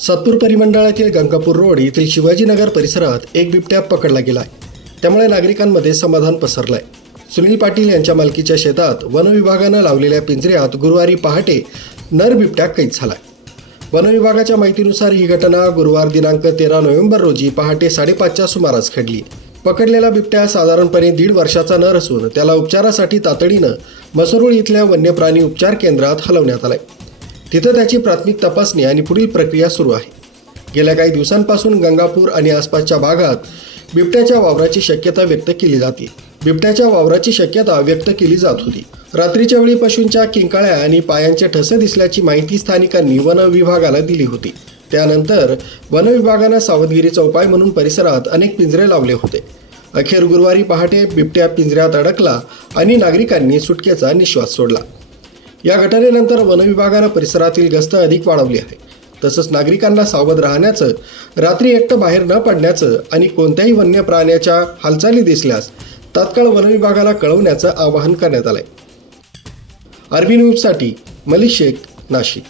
Satpur परिमंडळातील Gangapur road येथील शिवाजीनगर परिसरात एक बिबट्या पकडला गेला आहे त्यामुळे नागरिकांमध्ये समाधान पसरलं आहे सुनील पाटील यांच्या मालकीच्या शेतात वनविभागानं लावलेल्या पिंजऱ्यात गुरुवारी पहाटे नर बिबट्या कैद झाला वनविभागाच्या माहितीनुसार ही घटना गुरुवार दिनांक तेरा नोव्हेंबर रोजी पहाटे साडेपाचच्या सुमारास घडली. पकडलेला बिबट्या साधारणपणे दीड वर्षाचा नर असून त्याला उपचारासाठी तातडीनं मसरूळ इथल्या वन्यप्राणी उपचार केंद्रात हलवण्यात आलंय. तिथं त्याची प्राथमिक तपासणी आणि पुढील प्रक्रिया सुरू आहे. गेल्या काही दिवसांपासून गंगापूर आणि आसपासच्या भागात बिबट्याच्या वावराची शक्यता व्यक्त केली जाते. बिबट्याच्या वावराची शक्यता व्यक्त केली जात होती. रात्रीच्या वेळी पशूंच्या किंकाळ्या आणि पायांचे ठसे दिसल्याची माहिती स्थानिकांनी वन विभागाला दिली होती. त्यानंतर वन विभागानं सावधगिरीचा उपाय म्हणून परिसरात अनेक पिंजरे लावले होते. अखेर गुरुवारी पहाटे बिबट्या पिंजऱ्यात अडकला आणि नागरिकांनी सुटकेचा निश्वास सोडला. या घटनेनंतर वनविभागानं परिसरातील गस्त अधिक वाढवली आहे. तसंच नागरिकांना सावध राहण्याचं रात्री एकटं बाहेर न पडण्याचं आणि कोणत्याही वन्य प्राण्याच्या हालचाली दिसल्यास तात्काळ वनविभागाला कळवण्याचं आवाहन करण्यात आलंय. आरबी न्यूजसाठी मलिक शेख नाशिक.